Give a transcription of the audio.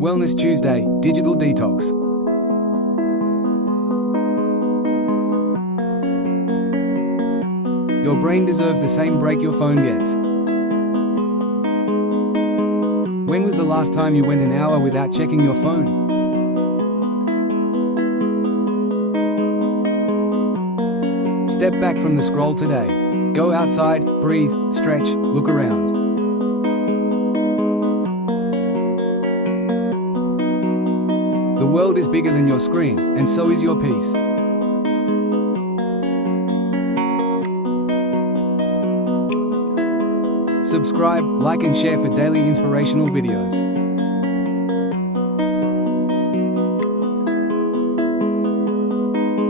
Wellness Tuesday, Digital Detox. Your brain deserves the same break your phone gets. When was the last time you went an hour without checking your phone? Step back from the scroll today. Go outside, breathe, stretch, look around. The world is bigger than your screen, and so is your peace. Subscribe, like and share for daily inspirational videos.